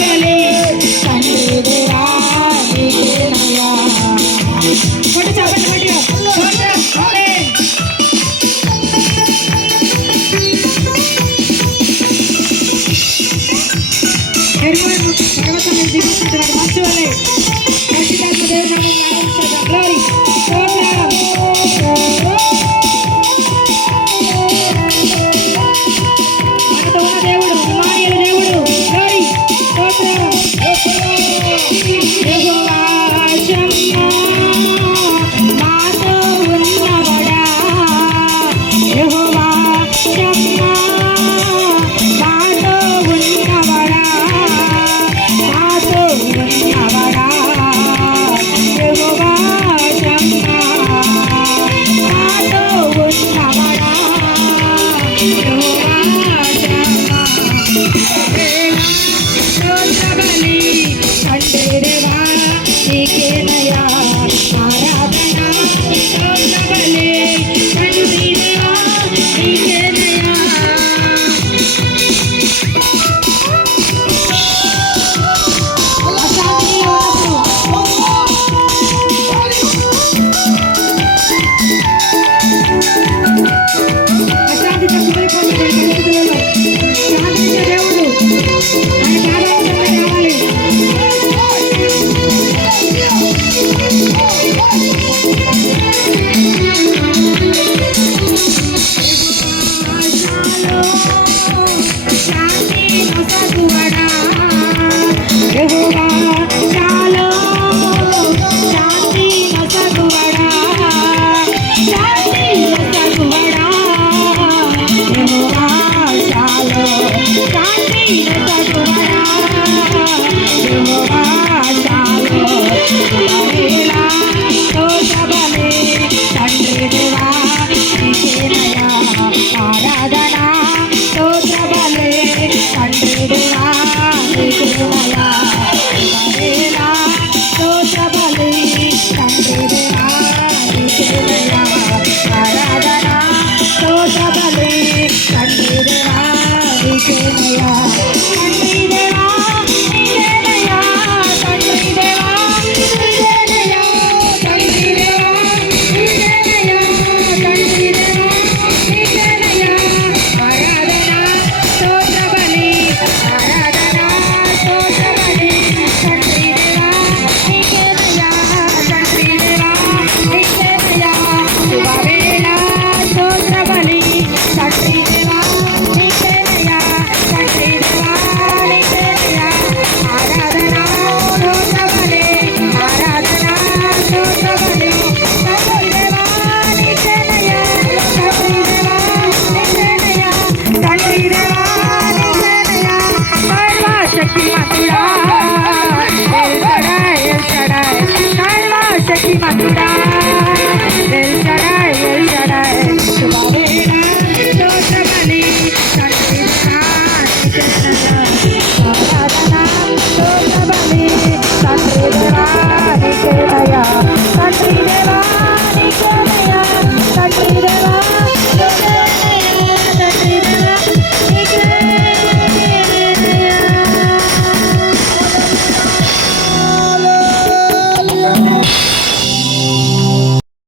மகளே శాంతి